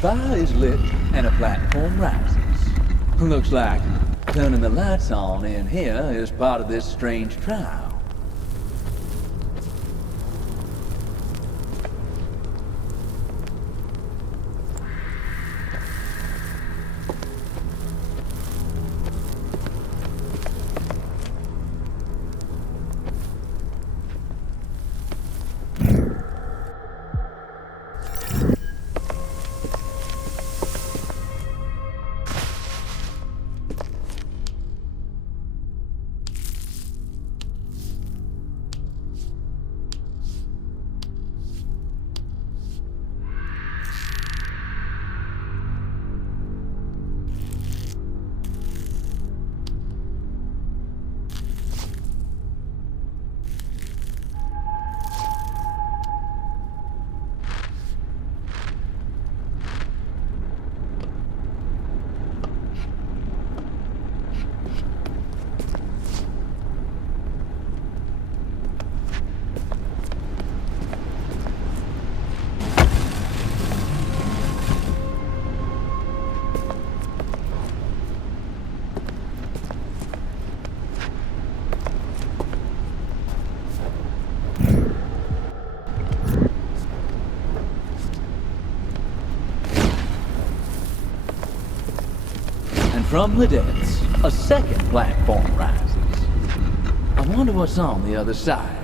Fire is lit and a platform rises. Looks like turning the lights on in here is part of this strange trial. From the depths, a second platform rises. I wonder what's on the other side.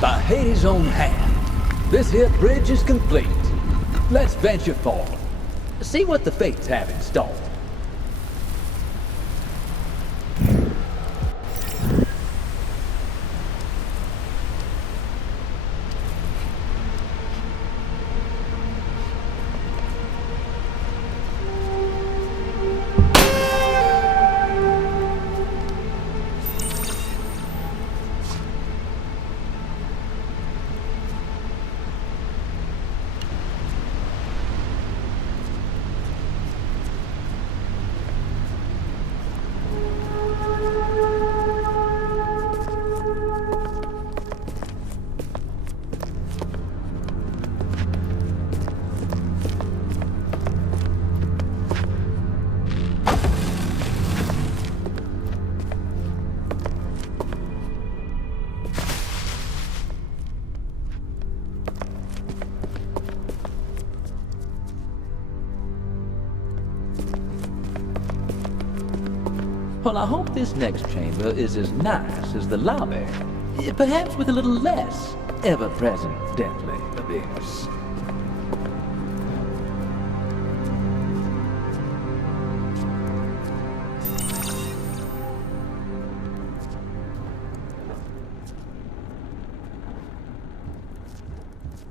By Hades' own hand, this here bridge is complete. Let's venture forward. See what the fates have in store. Well, I hope this next chamber is as nice as the lobby. Perhaps with a little less ever-present deathly abyss.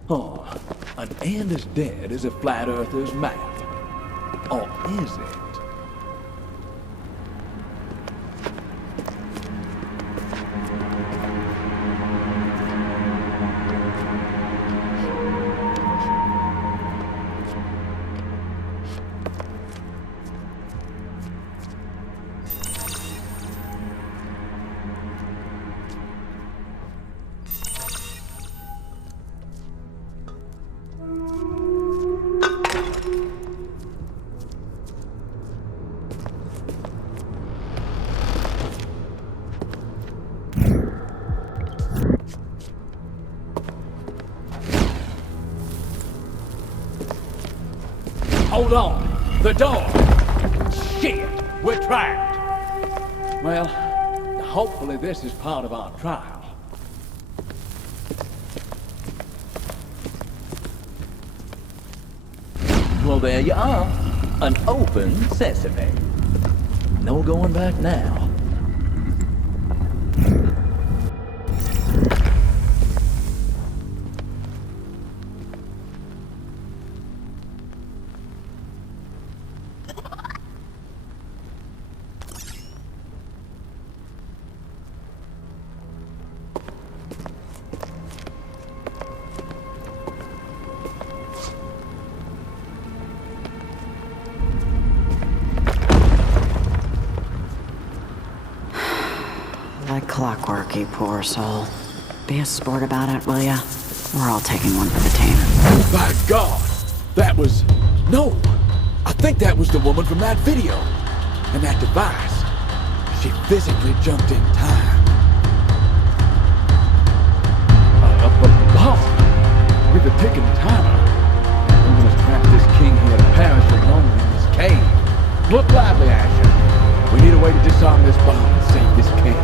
Oh, an end as dead as a flat earther's map. Or is it? Hold on! The door! Shit! We're trapped! Well, hopefully this is part of our trial. Well, there you are. An open sesame. No going back now. Like clockwork, you poor soul. Be a sport about it, will ya? We're all taking one for the team. My God! That was... No! I think that was the woman from that video. And that device. She physically jumped in time. Up above! With a ticking timer. I'm gonna trap this king here to perish alone in this cave. Look lively, Asher. We need a way to disarm this bomb and save this king.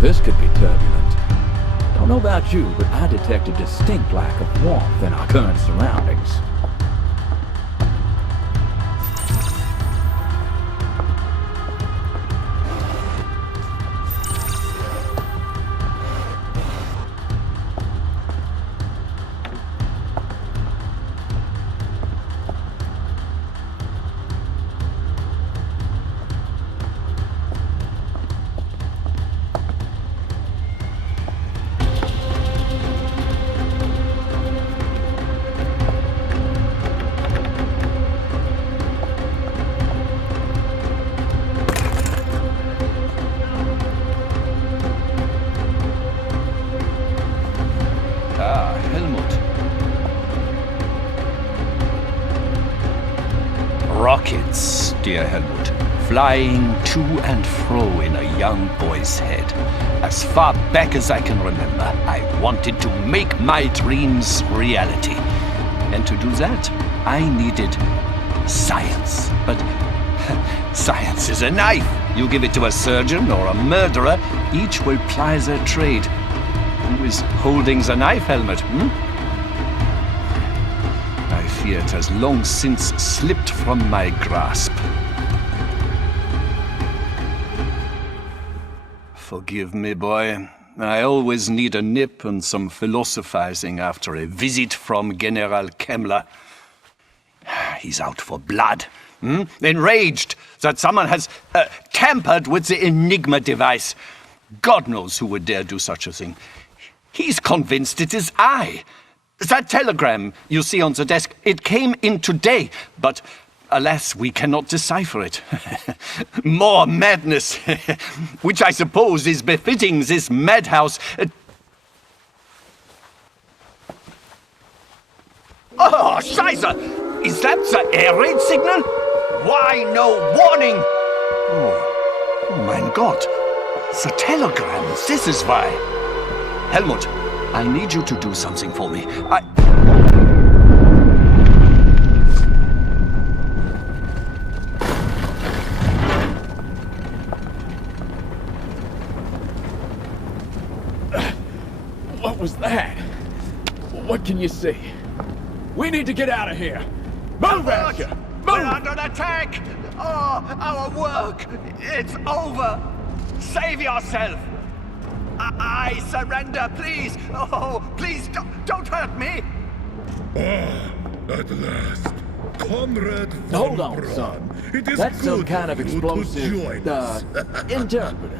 This could be turbulent. Don't know about you, but I detect a distinct lack of warmth in our current surroundings. Rockets, dear Helmut, flying to and fro in a young boy's head. As far back as I can remember, I wanted to make my dreams reality. And to do that, I needed science. But science is a knife. You give it to a surgeon or a murderer, each will ply their trade. Who is holding the knife, Helmut, I fear it has long since slipped from my grasp. Forgive me, boy. I always need a nip and some philosophizing after a visit from General Kemmler. He's out for blood. Enraged that someone has tampered with the Enigma device. God knows who would dare do such a thing. He's convinced it is I. That telegram you see on the desk, it came in today, but alas, we cannot decipher it. More madness, which I suppose is befitting this madhouse. Oh, Scheiße! Is that the air raid signal? Why no warning? Oh mein Gott. The telegrams, this is why. Helmut, I need you to do something for me. What was that? What can you see? We need to get out of here. Move, Asher! We're Move! under attack! Oh, our work! It's over! Save yourself! I surrender, please! Oh, please, don't hurt me! At last, Comrade Hold von on, Braun. son. It is That's some good kind of you to explosive, join us. interpreter.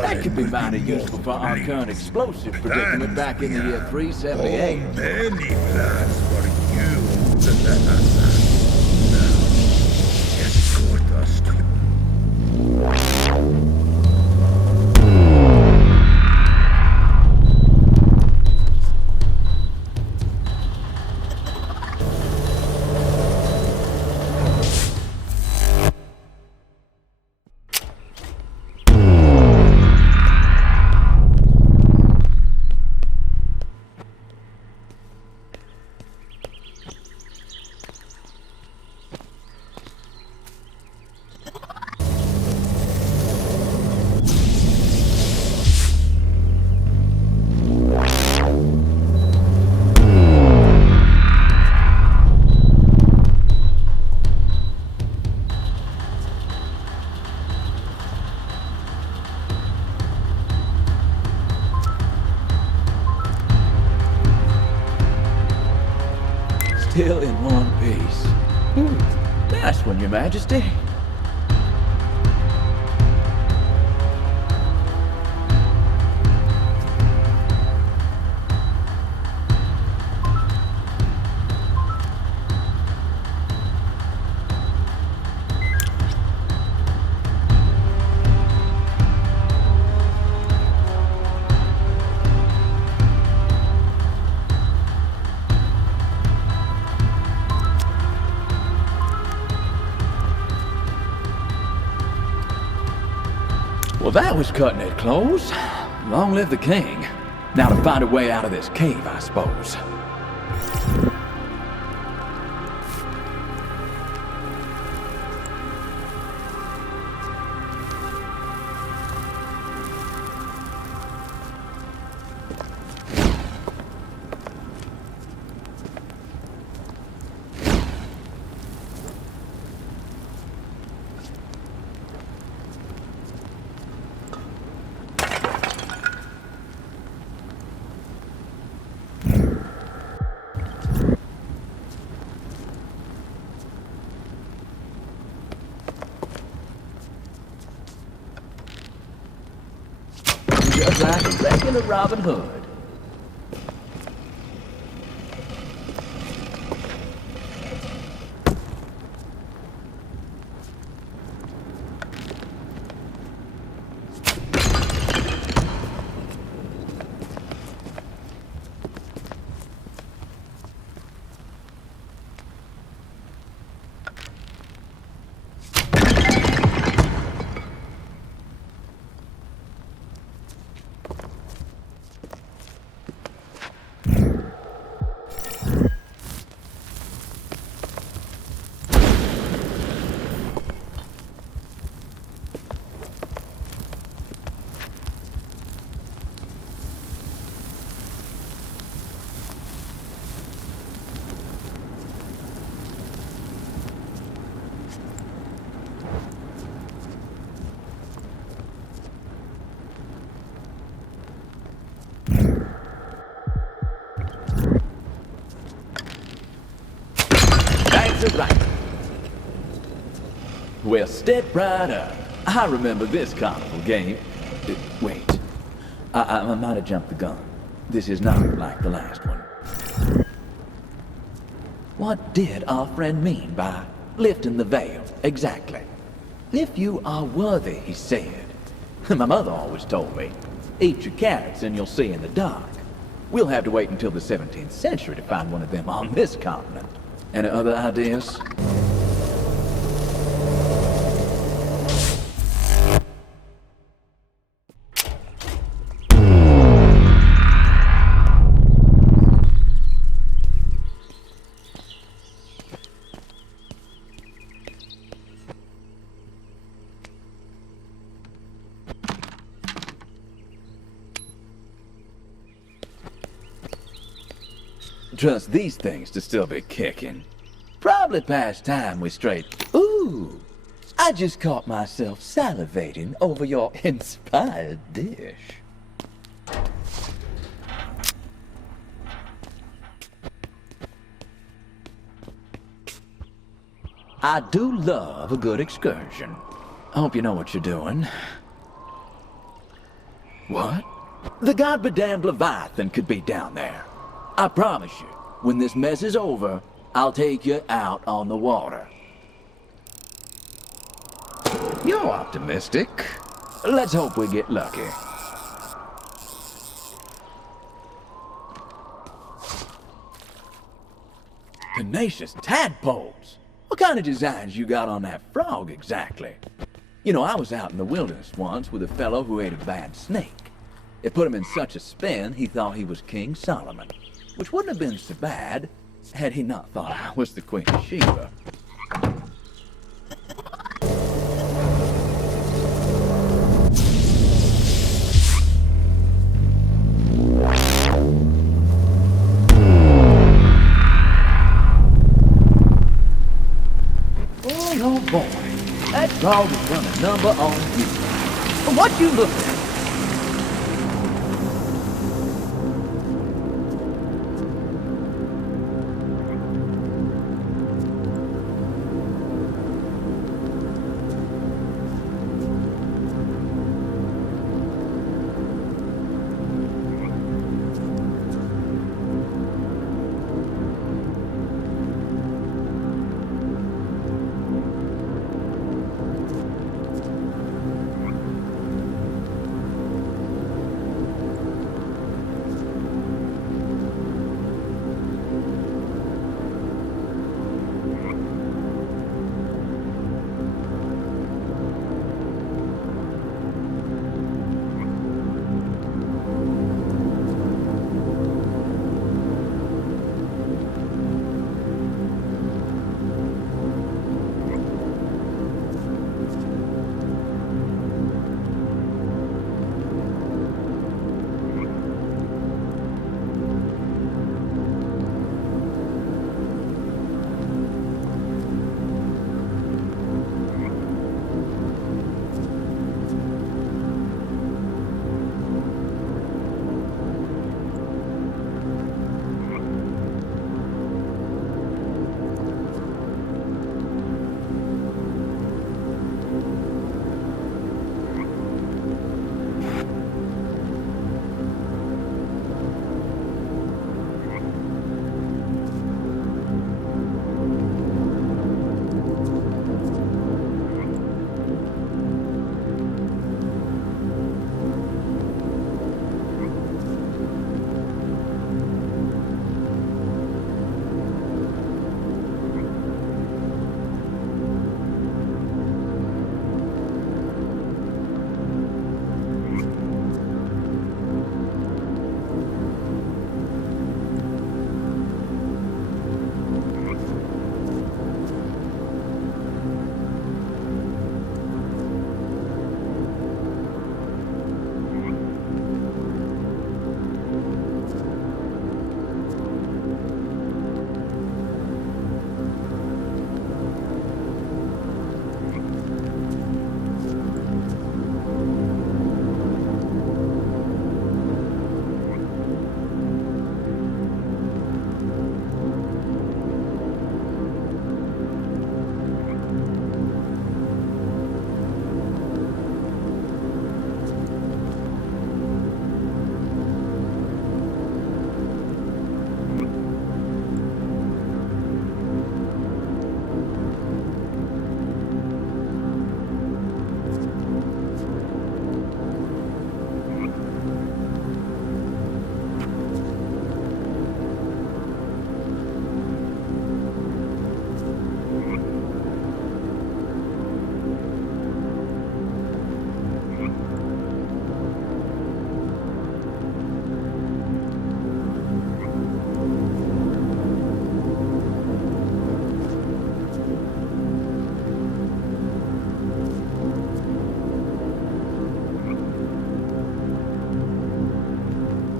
That could be mighty useful for our current explosive predicament back in the year 378. Oh, many plans for you. Now, escort us to... Still in one piece. Nice one, Your Majesty. Well, that was cutting it close. Long live the king. Now to find a way out of this cave, I suppose. Just like a regular Robin Hood. That's right. Well, step right up. I remember this carnival game. Wait. I might have jumped the gun. This is not like the last one. What did our friend mean by lifting the veil, exactly? If you are worthy, he said. My mother always told me, eat your carrots and you'll see in the dark. We'll have to wait until the 17th century to find one of them on this continent. Any other ideas? Trust these things to still be kicking. Probably past time we straight... Ooh! I just caught myself salivating over your inspired dish. I do love a good excursion. I hope you know what you're doing. What? The goddamned Leviathan could be down there. I promise you, when this mess is over, I'll take you out on the water. You're optimistic. Let's hope we get lucky. Tenacious tadpoles! What kind of designs you got on that frog exactly? You know, I was out in the wilderness once with a fellow who ate a bad snake. It put him in such a spin, he thought he was King Solomon. Which wouldn't have been so bad, had he not thought I was the Queen of Sheba. Oh boy, that dog has run a number on you. What you looking at?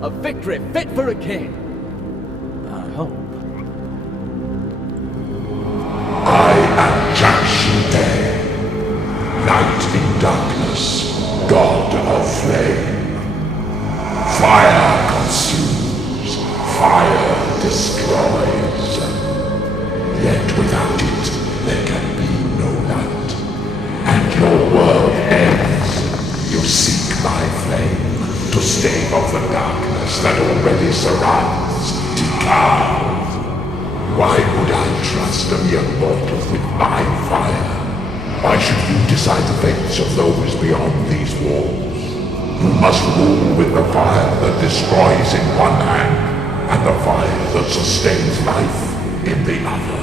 A victory fit for a king. I hope. Why would I trust a mere mortal with my fire? Why should you decide the fates of those beyond these walls? You must rule with the fire that destroys in one hand, and the fire that sustains life in the other.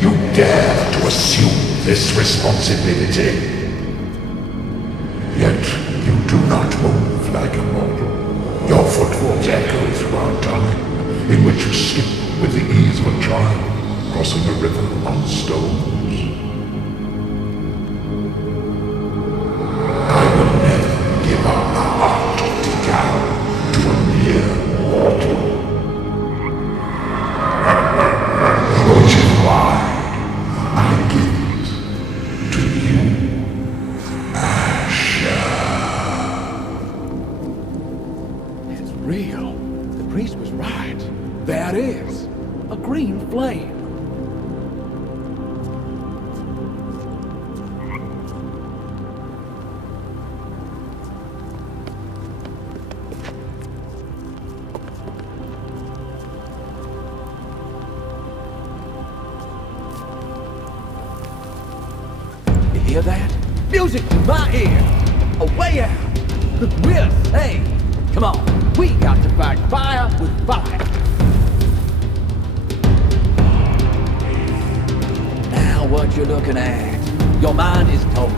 You dare to assume this responsibility. Yet you do not move like a mortal. Your footfalls echo throughout time, in which you skip with the ease of a child, crossing a river on stones. I will never give up the heart of Tikal to a mere mortal. Which is why I give it to you, Asher. It's real. The priest was right. There it is. A green flame. You hear that? Music to my ear. A way out. We're saved. Come on. We got to fight fire with fire. Now what you're looking at, your mind is toast.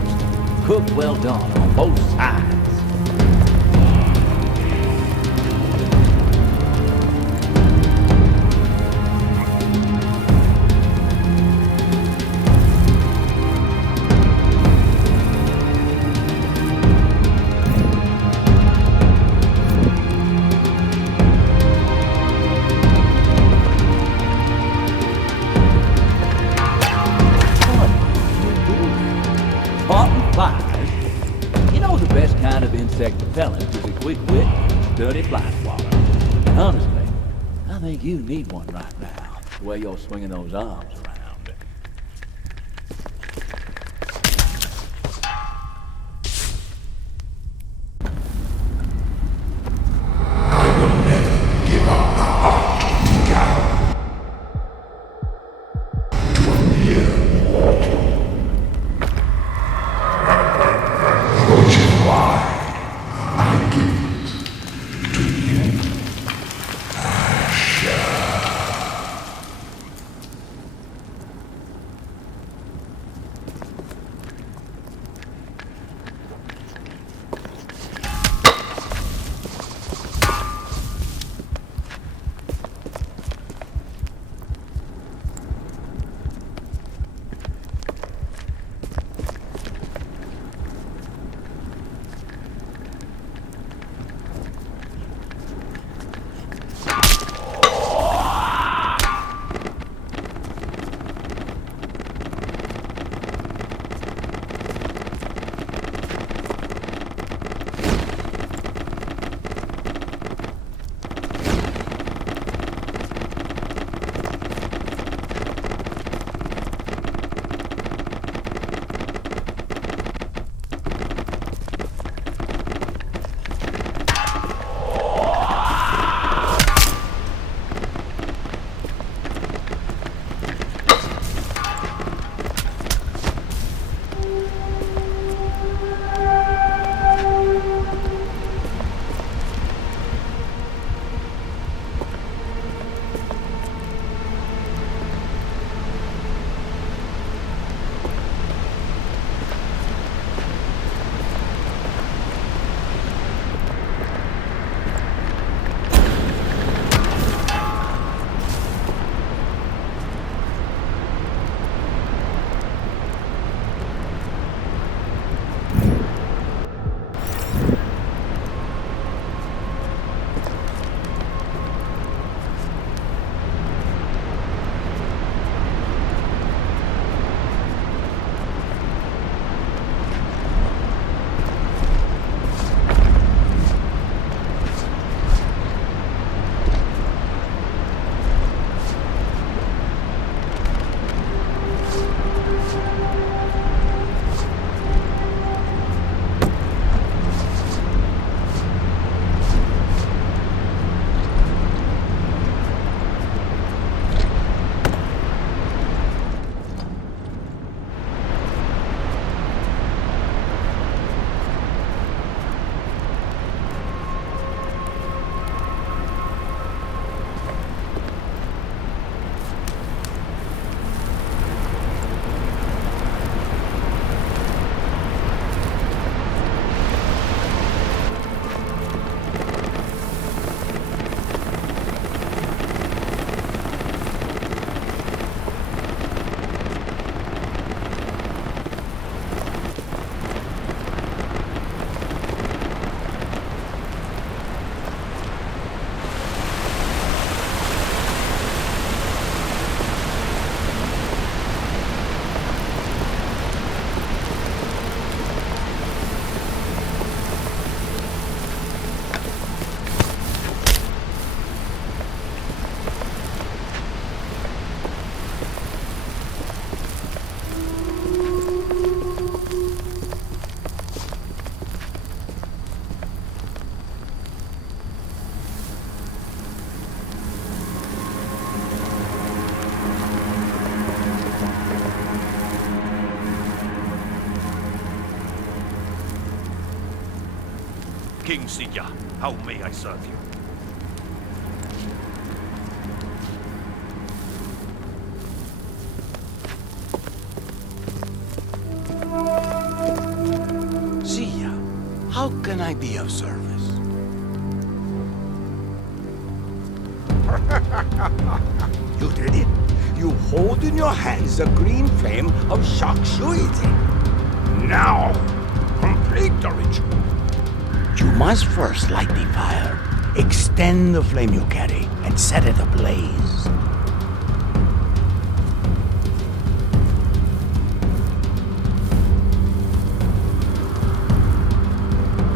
Cooked well done on both sides. Insect repellent is a quick wit and dirty fly swatter. And honestly, I think you need one right now, the way you're swinging those arms around. I will never give up the heart of Tikal to a mere mortal. Which is why I give it to you, Asher. King Silla. How may I serve you? Silla, how can I be of service? You did it. You hold in your hands the green flame of Shakshuiti. Now, complete the ritual. You must first light the fire, extend the flame you carry, and set it ablaze.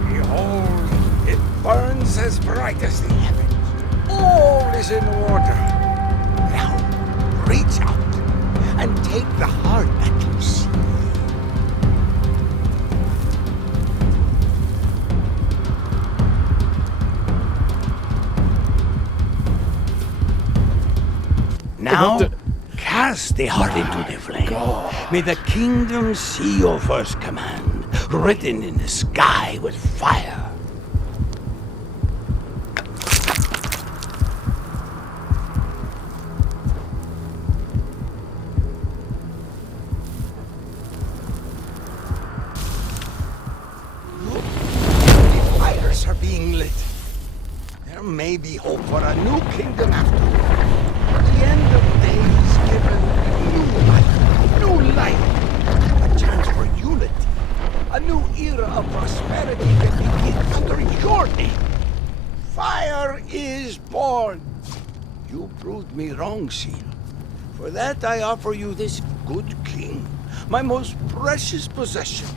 Behold, it burns as bright as the heavens. All is in order. Now, reach out and take the heart that you see. Now, cast the heart into the flame. May the kingdom see your first command, written in the sky with fire. The fires are being lit. There may be hope for a new kingdom after all. The end of days given new life, a chance for unity. A new era of prosperity that begins under your name. Fire is born. You proved me wrong, Seal. For that I offer you this good king, my most precious possession,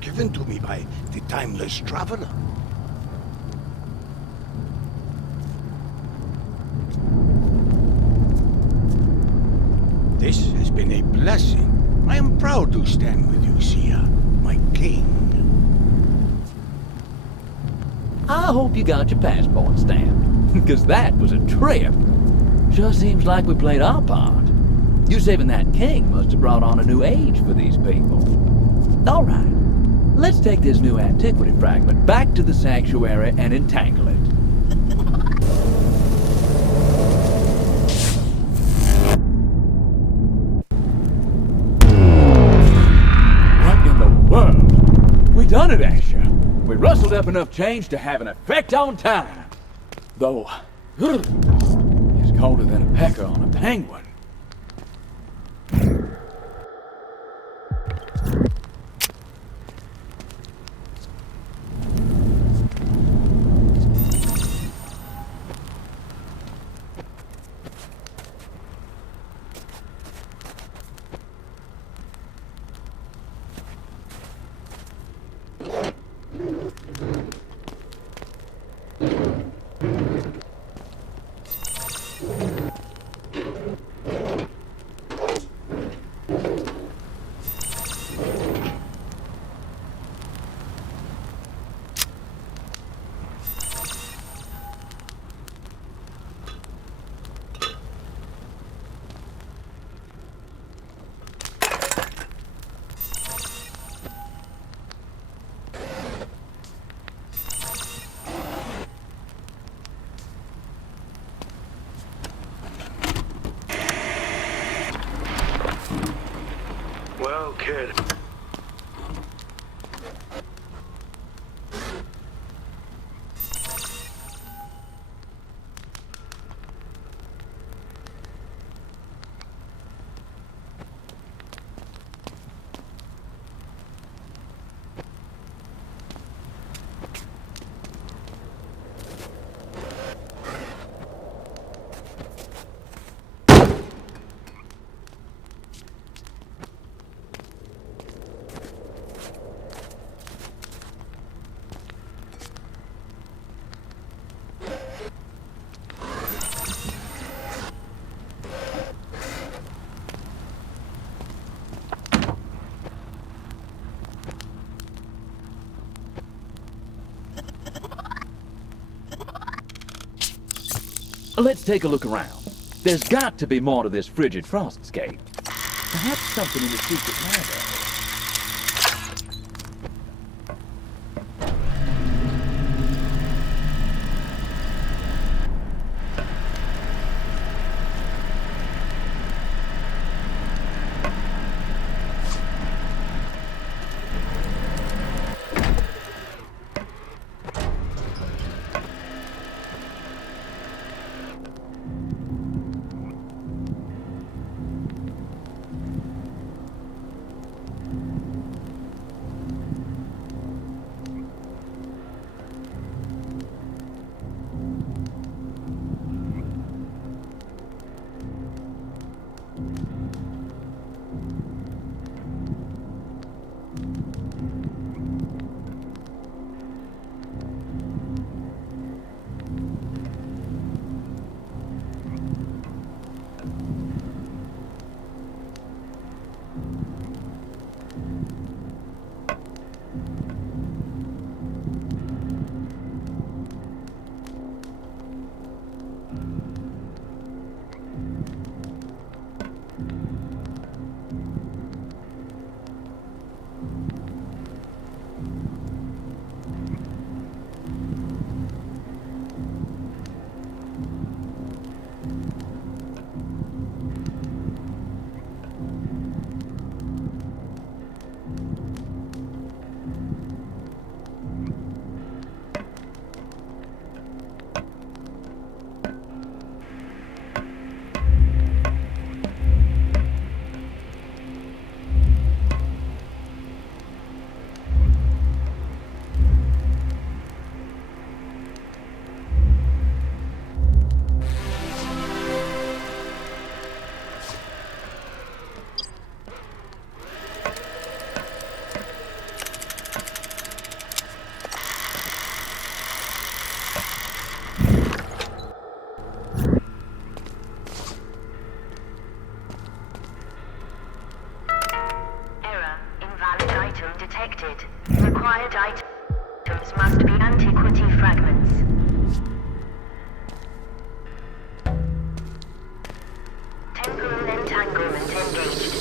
given to me by the timeless traveler. This has been a blessing. I am proud to stand with you, Sia, my king. I hope you got your passport stamped, because that was a trip. Sure seems like we played our part. You saving that king must have brought on a new age for these people. All right, let's take this new antiquity fragment back to the sanctuary and entangle it. We done it, Asher. We rustled up enough change to have an effect on time. Though, it's colder than a pecker on a penguin. Well, kid. Let's take a look around. There's got to be more to this frigid frostscape. Perhaps something in the secret library. detected. Required items must be antiquity fragments. Temporal entanglement engaged.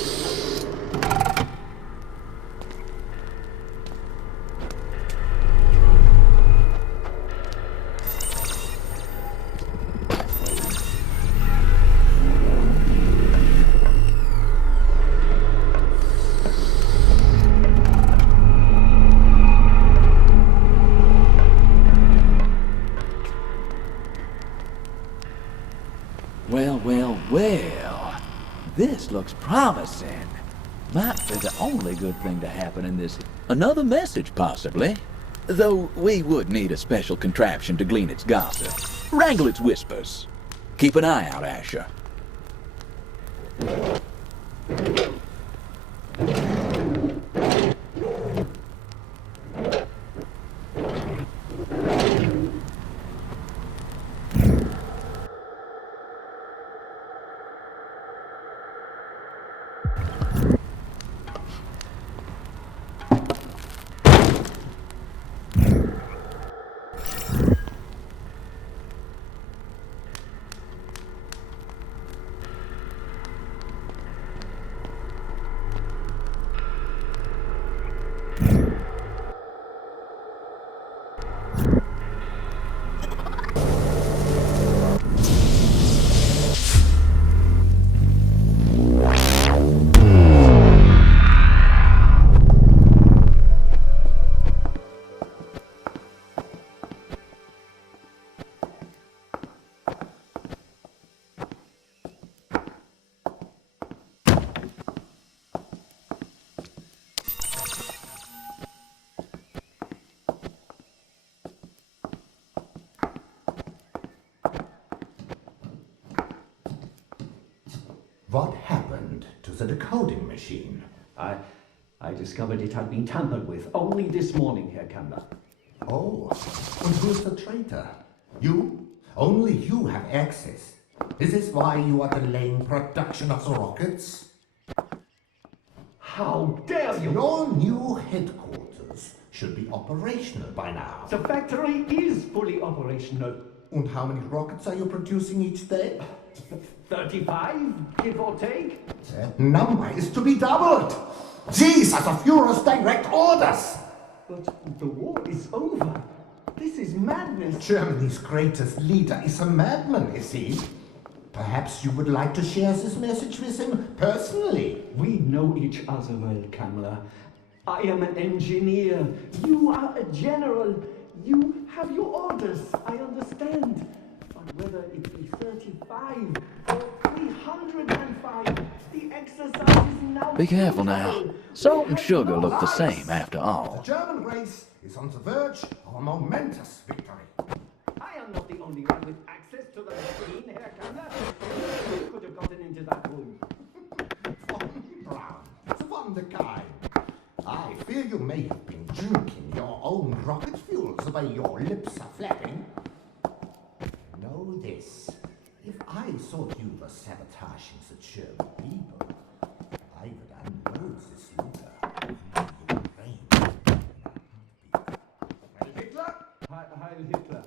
Well, this looks promising. Might be the only good thing to happen in this. Another message, possibly. Though we would need a special contraption to glean its gossip. Wrangle its whispers. Keep an eye out, Asher. What happened to the decoding machine? I discovered it had been tampered with only this morning, Herr Kammler. Oh, and who's the traitor? You? Only you have access. Is this why you are delaying production of the rockets? How dare you! Your new headquarters should be operational by now. The factory is fully operational. And how many rockets are you producing each day? 35, give or take. That number is to be doubled. These are the Führer's direct orders. But the war is over. This is madness. Germany's greatest leader is a madman, is he? Perhaps you would like to share this message with him personally. We know each other well, Kammler. I am an engineer. You are a general. You have your orders, I understand. But whether it be 35 or 305, the exercise is now... Be careful now. Salt and sugar look the same after all. The German race is on the verge of a momentous victory. I am not the only one with access to the machine, Herr Kammler. You could have gotten into that room. the kind. I fear you may have been drinking your own rocket fuel the way your lips are flapping. Know this. If I thought you were sabotaging the German people, I would unload this looter. Heil Hitler! Heil Hitler!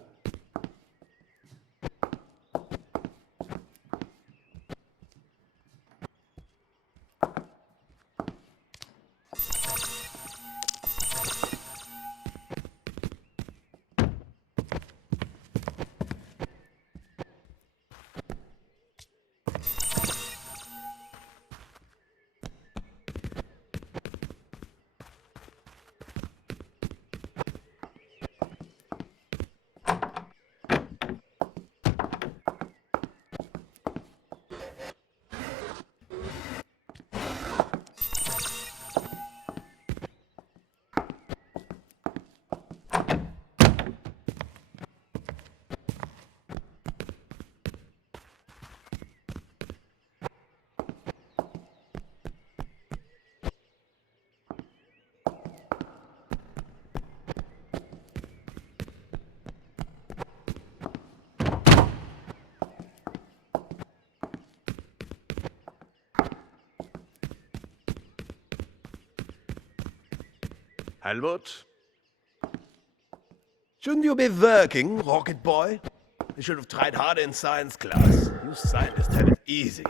Helmut? Shouldn't you be working, rocket boy? You should have tried harder in science class. You scientists had it easy.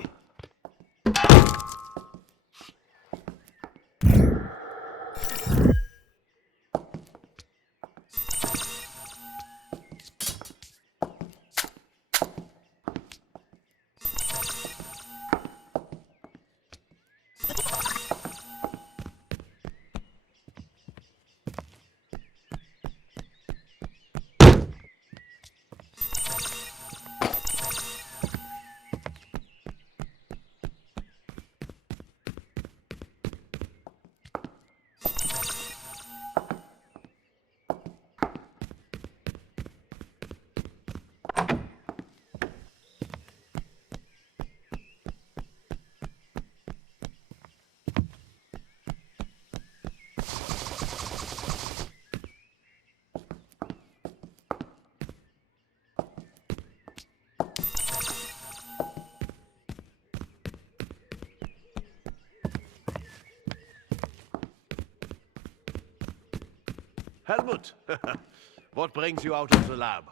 Helmut, what brings you out of the lab?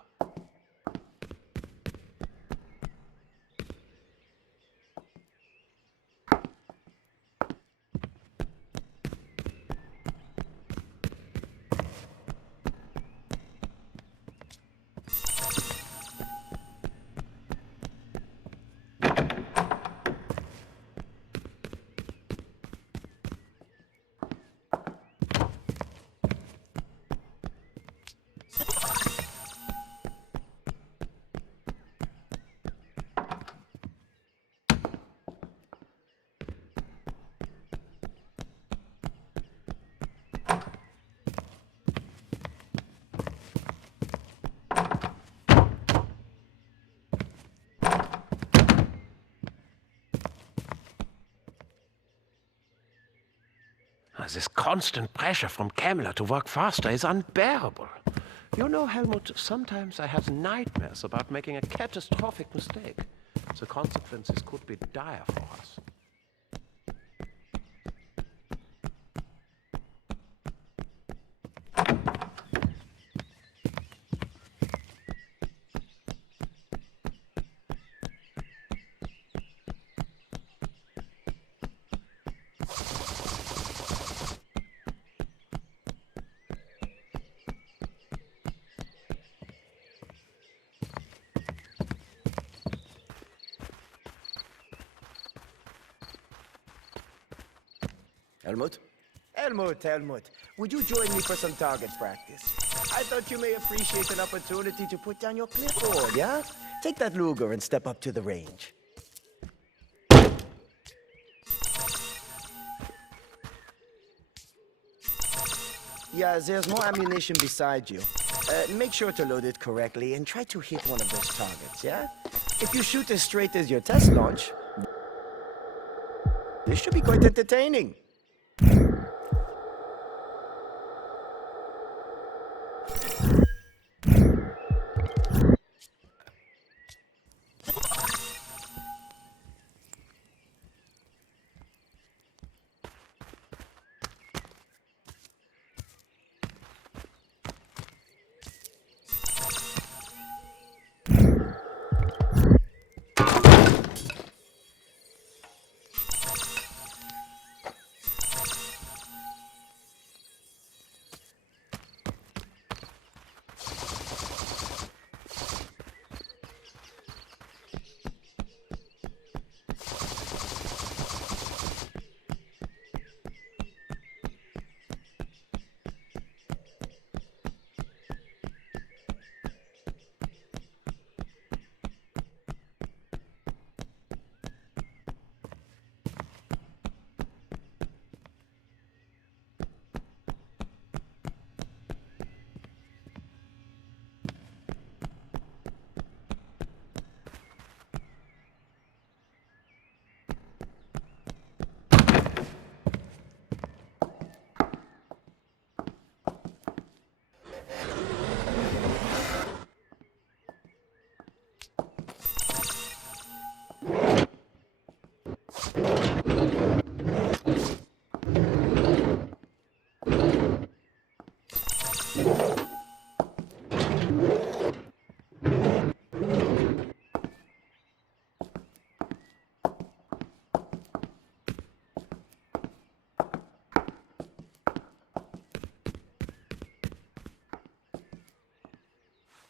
This constant pressure from Kemmler to work faster is unbearable. You know, Helmut, sometimes I have nightmares about making a catastrophic mistake. The consequences could be dire for us. Helmut? Helmut, would you join me for some target practice? I thought you may appreciate an opportunity to put down your clipboard, yeah? Take that Luger and step up to the range. Yeah, there's more ammunition beside you. Make sure to load it correctly and try to hit one of those targets, yeah? If you shoot as straight as your test launch, this should be quite entertaining.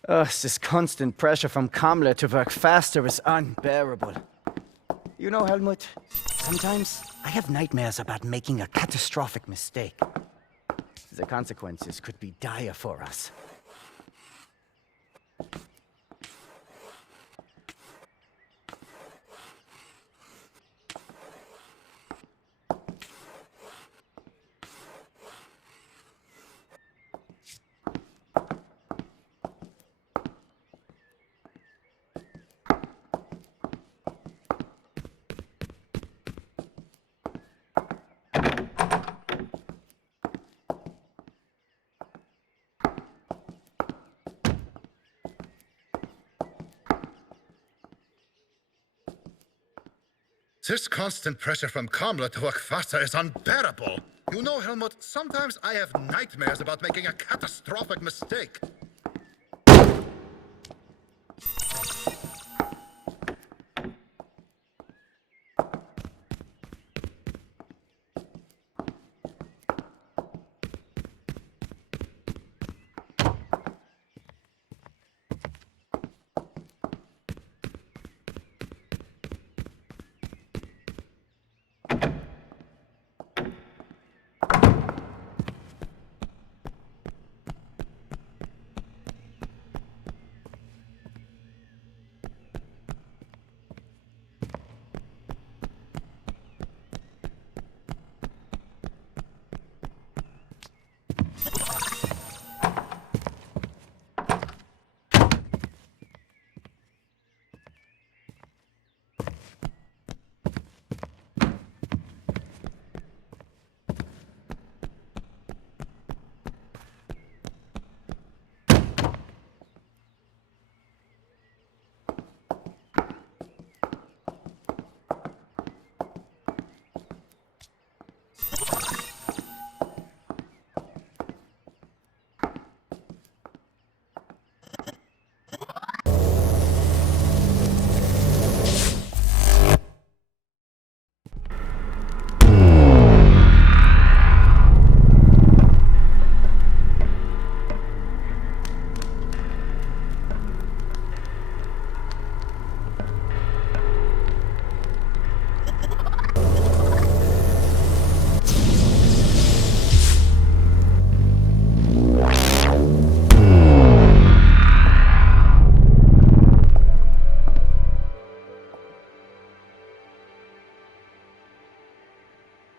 This constant pressure from Kamla to work faster is unbearable. You know, Helmut, sometimes I have nightmares about making a catastrophic mistake. The consequences could be dire for us. This constant pressure from Kamla to work faster is unbearable. You know, Helmut, sometimes I have nightmares about making a catastrophic mistake.